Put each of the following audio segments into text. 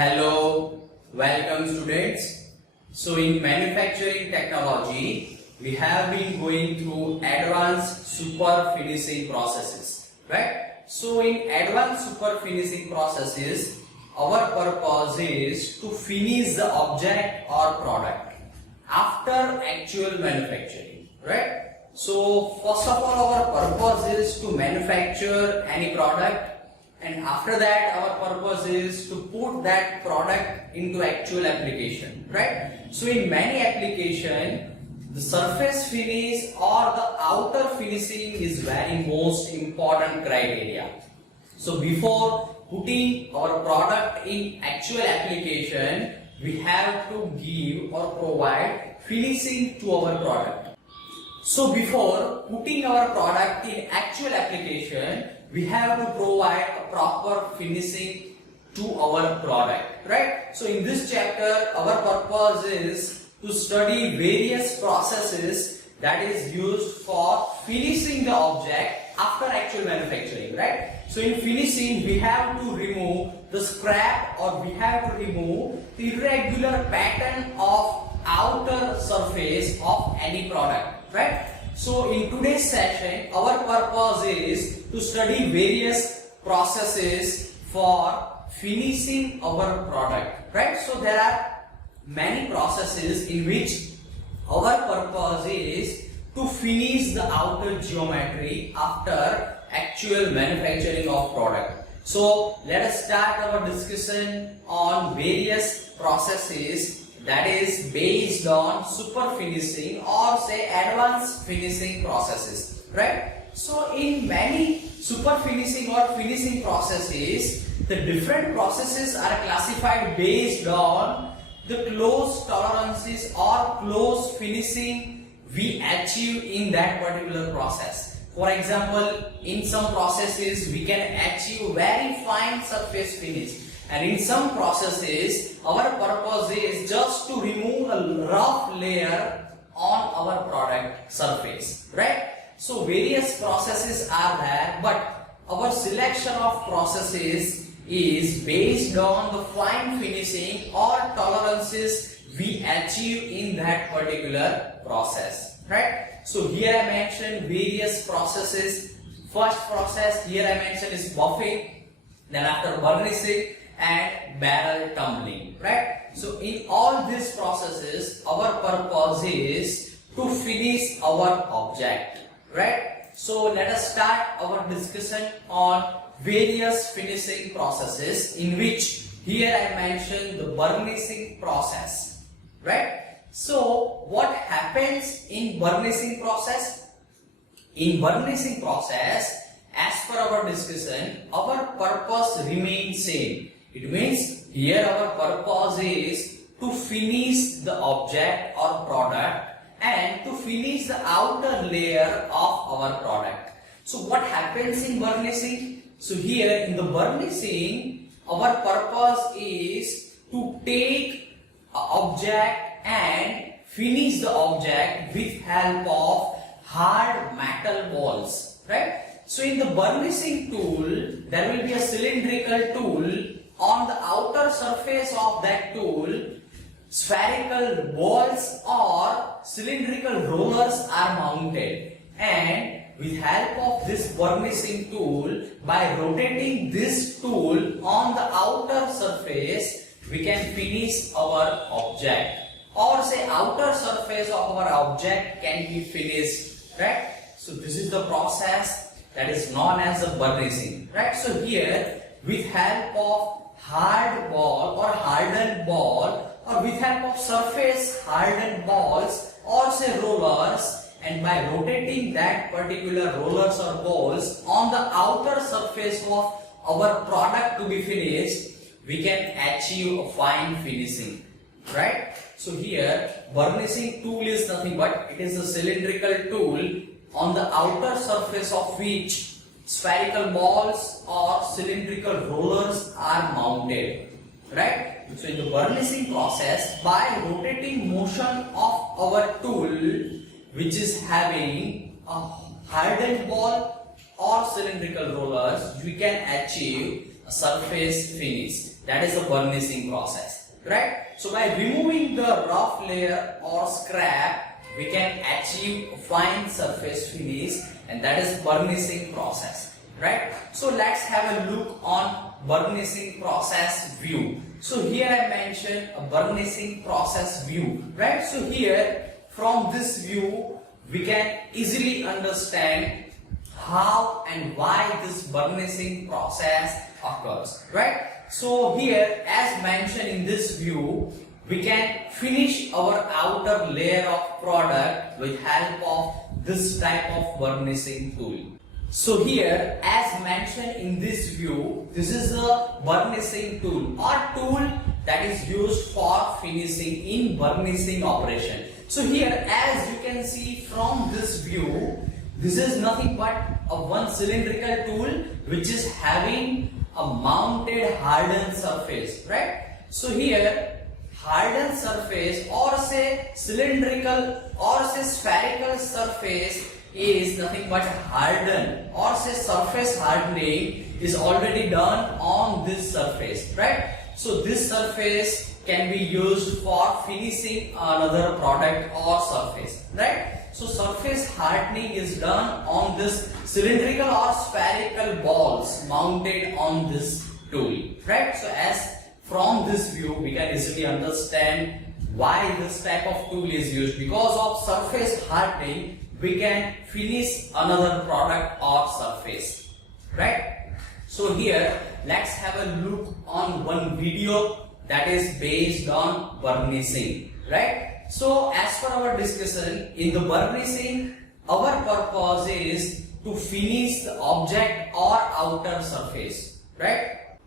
Hello, welcome students. So in manufacturing technology, we have been going through advanced super finishing processes, right? So in advanced super finishing processes, our purpose is to finish the object or product after actual manufacturing, right? So first of all, our purpose is to manufacture any product, and after that our purpose is to put that product into actual application, right? So in many application, the surface finish or the outer finishing is very most important criteria. So before putting our product in actual application, we have to give or provide finishing to our product. So before putting our product in actual application, we have to provide a proper finishing to our product, right? So in this chapter, our purpose is to study various processes that is used for finishing the object after actual manufacturing, right? So in finishing, we have to remove the scrap, or we have to remove the irregular pattern of outer surface of any product, right? So in today's session, our purpose is to study various processes for finishing our product, right? So there are many processes in which our purpose is to finish the outer geometry after actual manufacturing of product. So let us start our discussion on various processes that is based on super finishing or say advanced finishing processes, right? So in many super finishing or finishing processes, the different processes are classified based on the close tolerances or close finishing we achieve in that particular process. For example, in some processes we can achieve very fine surface finish, and in some processes our purpose is just to remove a rough layer on our product surface, right? So various processes are there, but our selection of processes is based on the fine finishing or tolerances we achieve in that particular process, right? So here I mentioned various processes. First process here I mentioned is buffing, then after burnishing and barrel tumbling, right? So in all these processes, our purpose is to finish our object, right? So let us start our discussion on various finishing processes, in which here I mentioned the burnishing process, right? So what happens in burnishing process? In burnishing process, as per our discussion, our purpose remains same. It means here our purpose is to finish the object or product and to finish the outer layer of our product. So what happens in burnishing? So here in the burnishing, our purpose is to take an object and finish the object with help of hard metal balls, right? So in the burnishing tool, there will be a cylindrical tool. On the outer surface of that tool, spherical balls or cylindrical rollers are mounted, and with help of this burnishing tool, by rotating this tool on the outer surface, we can finish our object, or say outer surface of our object can be finished, right? So this is the process that is known as the burnishing, right? So here with help of hard ball or hardened ball, or with help of surface hardened balls or say rollers, and by rotating that particular rollers or balls on the outer surface of our product to be finished, we can achieve a fine finishing, right? So here burnishing tool is nothing but it is a cylindrical tool on the outer surface of which spherical balls or cylindrical rollers are mounted, right? So in the burnishing process, by rotating motion of our tool, which is having a hardened ball or cylindrical rollers, we can achieve surface finish. That is the burnishing process, right? So by removing the rough layer or scrap, we can achieve a fine surface finish, and that is burnishing process, right? So let's have a look on burnishing process view. So here I mentioned a burnishing process view, right? So here from this view we can easily understand how and why this burnishing process occurs, right? So here, as mentioned in this view, we can finish our outer layer of product with help of this type of burnishing tool. So here, as mentioned in this view, this is a burnishing tool or tool that is used for finishing in burnishing operation. So here, as you can see from this view, this is nothing but a one cylindrical tool which is having a mounted hardened surface, right? So here hardened surface or say cylindrical or say spherical surface is nothing but hardened or say surface hardening is already done on this surface, right? So this surface can be used for finishing another product or surface, right? So surface hardening is done on this cylindrical or spherical balls mounted on this tool, right? So as from this view we can easily understand why this type of tool is used. Because of surface hardening we can finish another product or surface, right? So here let's have a look on one video that is based on burnishing, right? So as per our discussion, in the burnishing, our purpose is to finish the object or outer surface, right?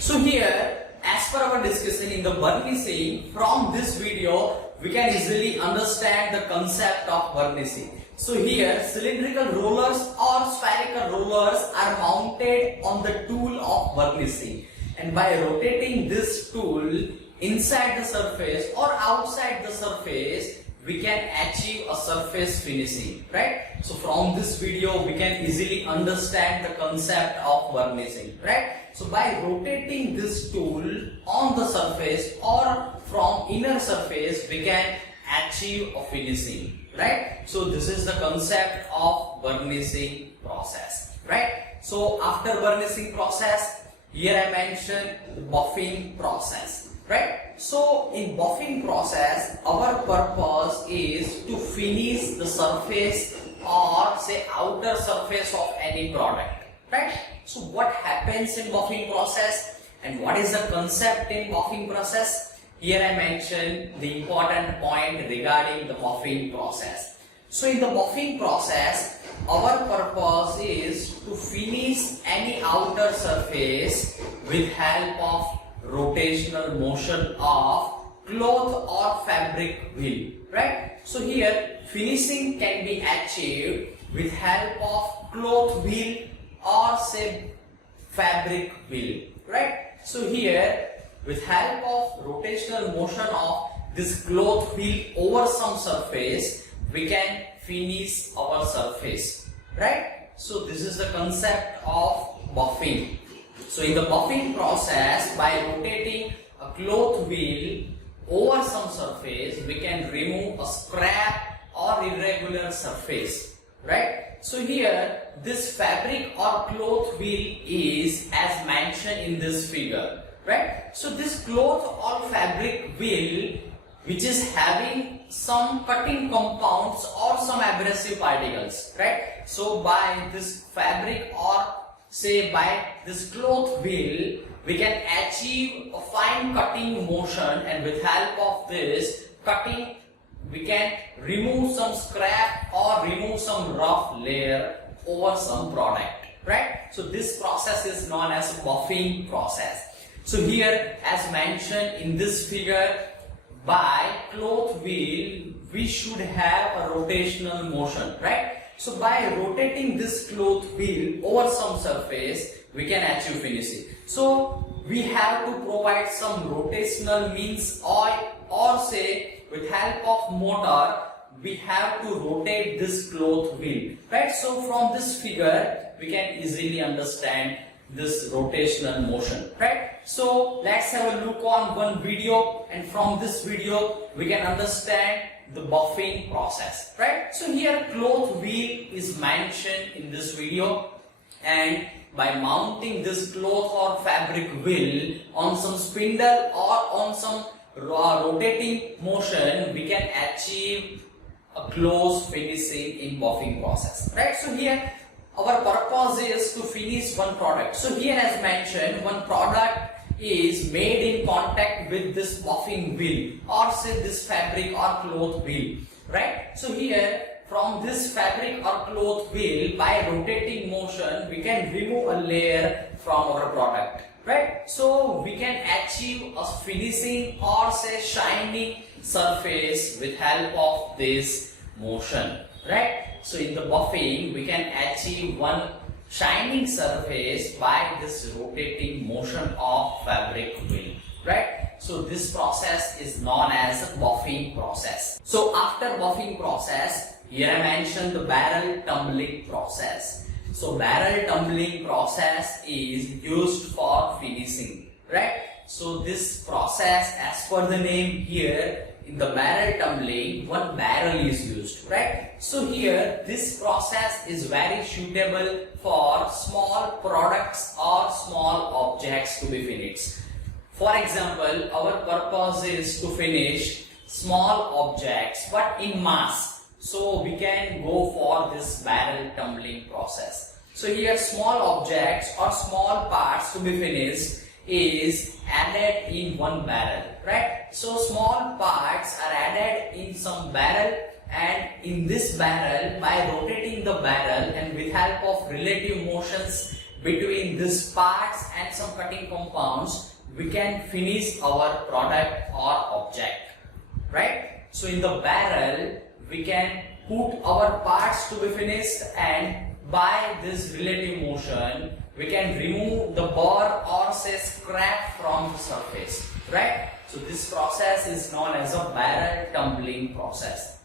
So here, as per our discussion in the burnishing, from this video, we can easily understand the concept of burnishing. So here, cylindrical rollers or spherical rollers are mounted on the tool of burnishing, and by rotating this tool inside the surface or outside the surface, we can achieve a surface finishing, right? So from this video we can easily understand the concept of burnishing, right? So by rotating this tool on the surface or from inner surface, we can achieve a finishing, right? So this is the concept of burnishing process, right? So after burnishing process, here I mentioned the buffing process, right? So in buffing process, our purpose is to finish the surface or say outer surface of any product, right? So what happens in buffing process and what is the concept in buffing process? Here I mentioned the important point regarding the buffing process. So in the buffing process, our purpose is to finish any outer surface with help of rotational motion of cloth or fabric wheel, right? So here finishing can be achieved with help of cloth wheel or say fabric wheel, right? So here with help of rotational motion of this cloth wheel over some surface, we can finish our surface, right? So this is the concept of buffing. So in the buffing process, by rotating a cloth wheel over some surface, we can remove a scrap or irregular surface, right? So here this fabric or cloth wheel is as mentioned in this figure, right? So this cloth or fabric wheel which is having some cutting compounds or some abrasive particles, right? So by this fabric or say by this cloth wheel, we can achieve a fine cutting motion, and with help of this cutting we can remove some scrap or remove some rough layer over some product, right? So this process is known as buffing process. So here as mentioned in this figure, by cloth wheel we should have a rotational motion, right? So by rotating this cloth wheel over some surface, we can achieve finishing. So we have to provide some rotational means or say with help of motor, we have to rotate this cloth wheel, right? So from this figure, we can easily understand this rotational motion, right? So let's have a look on one video, and from this video we can understand the buffing process, right? So here cloth wheel is mentioned in this video, and by mounting this cloth or fabric wheel on some spindle or on some rotating motion, we can achieve a close finishing in buffing process, right? So here our purpose is to finish one product. So here as mentioned, one product is made in contact with this buffing wheel, or say this fabric or cloth wheel, right? So here from this fabric or cloth wheel, by rotating motion, we can remove a layer from our product, right? So we can achieve a finishing or say shining surface with help of this motion, right? So in the buffing, we can achieve one shining surface by this rotating motion of fabric wheel, right? So this process is known as a buffing process. So after buffing process, here I mentioned the barrel tumbling process. So barrel tumbling process is used for finishing, right? So this process, as per the name here, in the barrel tumbling, one barrel is used, right? So here this process is very suitable for small products or small objects to be finished. For example, our purpose is to finish small objects but in mass. So we can go for this barrel tumbling process. So here small objects or small parts to be finished is added in one barrel, right? So small parts are added in some barrel, and in this barrel, by rotating the barrel and with help of relative motions between these parts and some cutting compounds, we can finish our product or object, right? So in the barrel, we can put our parts to be finished, and by this relative motion, we can remove the bar or say scrap from the surface, right? So this process is known as a barrel tumbling process.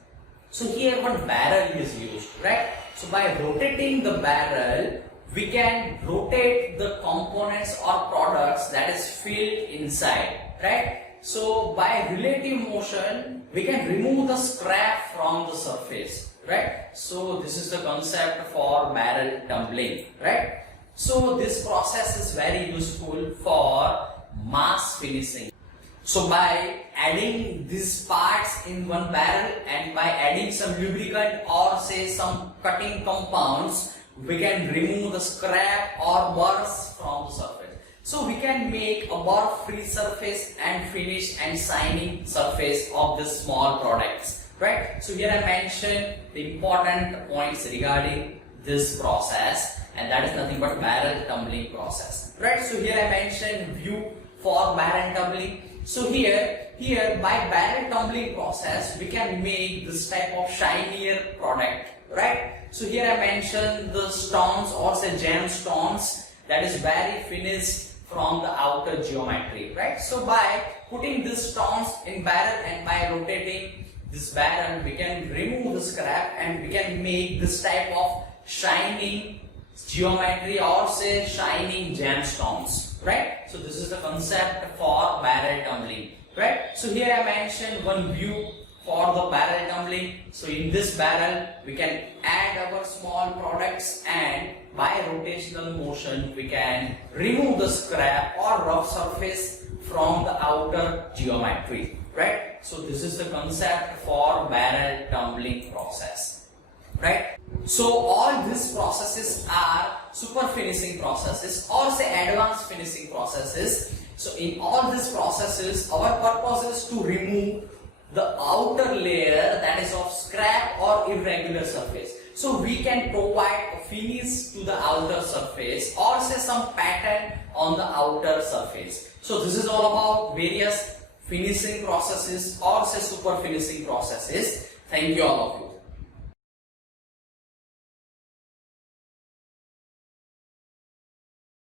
So here one barrel is used, right? So by rotating the barrel, we can rotate the components or products that is filled inside, right? So by relative motion, we can remove the scrap from the surface, right? So this is the concept for barrel tumbling, right? So this process is very useful for mass finishing. So by adding these parts in one barrel and by adding some lubricant or say some cutting compounds, we can remove the scrap or burrs from the surface. So we can make a burr-free surface and finish and shining surface of the small products, right? So here I mentioned the important points regarding this process, and that is nothing but barrel tumbling process, right? So here I mentioned view for barrel tumbling. So here by barrel tumbling process, we can make this type of shinier product, right? So here I mentioned the stones or say gemstones that is very finished from the outer geometry, right? So by putting these stones in barrel and by rotating this barrel, we can remove the scrap and we can make this type of shining geometry or say shining gemstones, right? So this is the concept for barrel tumbling, right? So here I mentioned one view for the barrel tumbling. So in this barrel, we can add our small products, and by rotational motion, we can remove the scrap or rough surface from the outer geometry, right? So this is the concept for barrel tumbling process, right? So all these processes are super finishing processes or say advanced finishing processes. So in all these processes, our purpose is to remove the outer layer that is of scrap or irregular surface. So we can provide a finish to the outer surface or say some pattern on the outer surface. So this is all about various finishing processes or say super finishing processes. Thank you all of you.